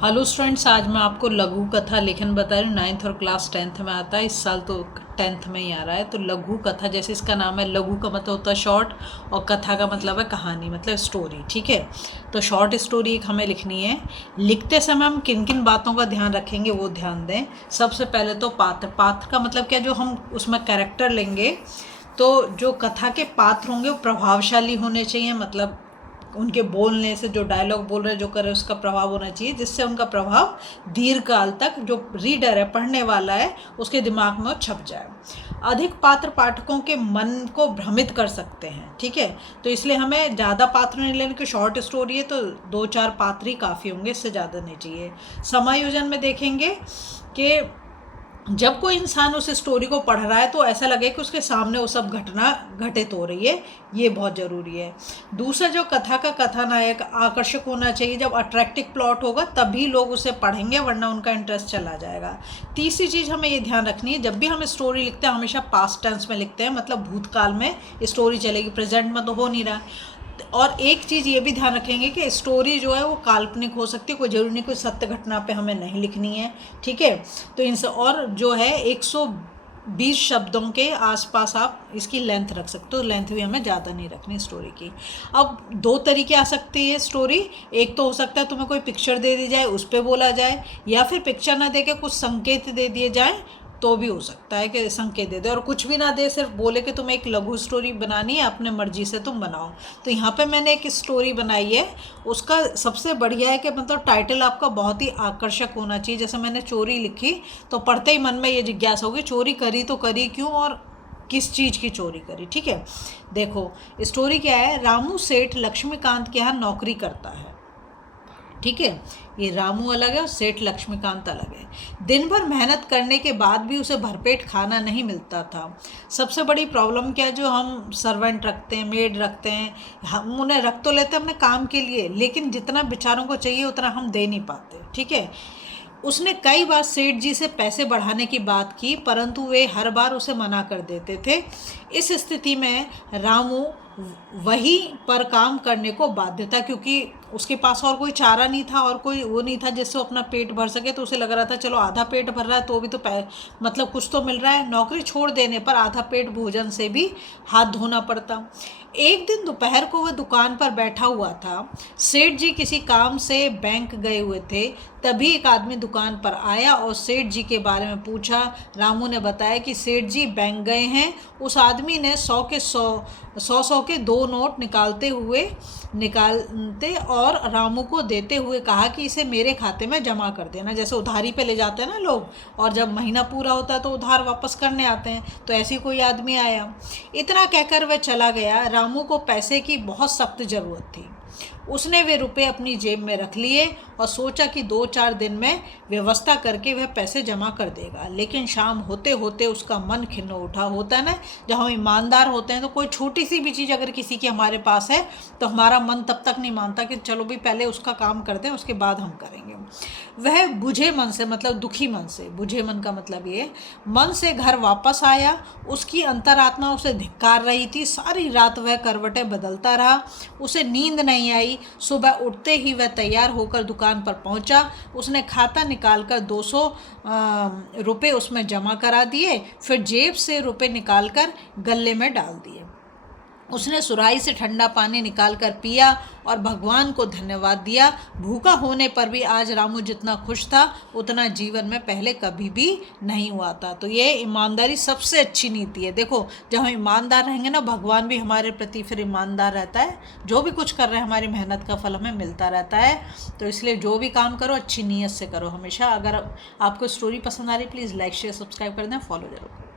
Hello students, आज मैं आपको लघु कथा लेखन बता रही हूँ। 9th और क्लास 10th में आता है। इस साल तो 10th में ही आ रहा है। तो लघु कथा, जैसे इसका नाम है, लघु का मतलब होता है शॉर्ट और कथा का मतलब है कहानी, मतलब स्टोरी। ठीक है, तो शॉर्ट स्टोरी एक हमें लिखनी है। लिखते समय हम किन किन बातों का ध्यान रखेंगे वो ध्यान दें। सबसे पहले तो पात्र का मतलब क्या, जो हम उसमें कैरेक्टर लेंगे, तो जो कथा के पात्र होंगे वो प्रभावशाली होने चाहिए। मतलब उनके बोलने से, जो डायलॉग बोल रहे, जो कर रहे, उसका प्रभाव होना चाहिए, जिससे उनका प्रभाव दीर्घकाल तक जो रीडर है, पढ़ने वाला है, उसके दिमाग में वो छप जाए। अधिक पात्र पाठकों के मन को भ्रमित कर सकते हैं। ठीक है, तो इसलिए हमें ज़्यादा पात्र नहीं लेने की। शॉर्ट स्टोरी है तो 2-4 पात्र ही काफ़ी होंगे, इससे ज़्यादा नहीं चाहिए। समायोजन में देखेंगे कि जब कोई इंसान उस स्टोरी को पढ़ रहा है तो ऐसा लगे कि उसके सामने वो सब घटना घटित हो रही है, ये बहुत ज़रूरी है। दूसरा, जो कथा का कथानायक आकर्षक होना चाहिए। जब अट्रैक्टिव प्लॉट होगा तभी लोग उसे पढ़ेंगे, वरना उनका इंटरेस्ट चला जाएगा। तीसरी चीज़ हमें ये ध्यान रखनी है, जब भी हम स्टोरी लिखते हैं हमेशा पास्ट टेंस में लिखते हैं, मतलब भूतकाल में स्टोरी चलेगी, प्रेजेंट में तो हो नहीं रहा। और एक चीज़ ये भी ध्यान रखेंगे कि स्टोरी जो है वो काल्पनिक हो सकती है, कोई ज़रूरी नहीं कोई सत्य घटना पे हमें नहीं लिखनी है। ठीक है, तो इनसे, और जो है 120 शब्दों के आसपास आप इसकी लेंथ रख सकते हो। लेंथ भी हमें ज़्यादा नहीं रखनी स्टोरी की। अब 2 तरीके आ सकती है स्टोरी। एक तो हो सकता है तुम्हें कोई पिक्चर दे दी जाए, उस पर बोला जाए, या फिर पिक्चर ना दे के कुछ संकेत दे दिए जाए, तो भी हो सकता है कि संकेत दे दे। और कुछ भी ना दे, सिर्फ बोले कि तुम्हें एक लघु स्टोरी बनानी है, अपने मर्जी से तुम बनाओ। तो यहाँ पे मैंने एक स्टोरी बनाई है। उसका सबसे बढ़िया है कि मतलब टाइटल आपका बहुत ही आकर्षक होना चाहिए। जैसे मैंने चोरी लिखी तो पढ़ते ही मन में ये जिज्ञासा होगी, चोरी करी तो करी क्यों और किस चीज़ की चोरी करी। ठीक है, देखो स्टोरी क्या है। रामू सेठ लक्ष्मीकांत के यहाँ नौकरी करता है। ठीक है, ये रामू अलग है और सेठ लक्ष्मीकांत अलग है। दिन भर मेहनत करने के बाद भी उसे भरपेट खाना नहीं मिलता था। सबसे बड़ी प्रॉब्लम क्या है, जो हम सर्वेंट रखते हैं, मेड रखते हैं, हम उन्हें रख तो लेते हैं अपने काम के लिए, लेकिन जितना बेचारों को चाहिए उतना हम दे नहीं पाते। ठीक है, उसने कई बार सेठ जी से पैसे बढ़ाने की बात की, परंतु वे हर बार उसे मना कर देते थे। इस स्थिति में रामू वहीं पर काम करने को बाध्य था, क्योंकि उसके पास और कोई चारा नहीं था और कोई वो नहीं था जिससे वो अपना पेट भर सके। तो उसे लग रहा था चलो आधा पेट भर रहा है तो भी तो मतलब कुछ तो मिल रहा है। नौकरी छोड़ देने पर आधा पेट भोजन से भी हाथ धोना पड़ता। एक दिन दोपहर को वह दुकान पर बैठा हुआ था। सेठ जी किसी काम से बैंक गए हुए थे। तभी एक आदमी दुकान पर आया और सेठ जी के बारे में पूछा। रामू ने बताया कि सेठ जी बैंक गए हैं। उस आदमी ने 100 के 2 नोट निकालते और रामू को देते हुए कहा कि इसे मेरे खाते में जमा कर देना। जैसे उधारी पे ले जाते हैं ना लोग, और जब महीना पूरा होता है तो उधार वापस करने आते हैं, तो ऐसे कोई आदमी आया। इतना कहकर वह चला गया। रामू को पैसे की बहुत सख्त ज़रूरत थी। उसने वे रुपए अपनी जेब में रख लिए और सोचा कि 2-4 दिन में व्यवस्था करके वह पैसे जमा कर देगा। लेकिन शाम होते होते उसका मन खिन्न उठा। होता है ना, जब हम ईमानदार होते हैं तो कोई छोटी सी भी चीज़ अगर किसी की हमारे पास है तो हमारा मन तब तक नहीं मानता कि चलो भी पहले उसका काम कर दें, उसके बाद हम करेंगे। वह बुझे मन से, मतलब दुखी मन से, बुझे मन का मतलब ये, मन से घर वापस आया। उसकी अंतरात्मा उसे धिक्कार रही थी। सारी रात वह करवटें बदलता रहा, उसे नींद नहीं आई। सुबह उठते ही वह तैयार होकर दुकान पर पहुंचा। उसने खाता निकालकर 200 रुपये उसमें जमा करा दिए, फिर जेब से रुपये निकालकर गल्ले में डाल दिए। उसने सुराही से ठंडा पानी निकालकर पिया और भगवान को धन्यवाद दिया। भूखा होने पर भी आज रामू जितना खुश था उतना जीवन में पहले कभी भी नहीं हुआ था। तो ये ईमानदारी सबसे अच्छी नीति है। देखो, जब हम ईमानदार रहेंगे ना, भगवान भी हमारे प्रति फिर ईमानदार रहता है। जो भी कुछ कर रहे हैं हमारी मेहनत का फल हमें मिलता रहता है। तो इसलिए जो भी काम करो अच्छी नीयत से करो हमेशा। अगर आपको स्टोरी पसंद आ रही, प्लीज़ लाइक शेयर सब्सक्राइब कर दें, फॉलो जरूर करें।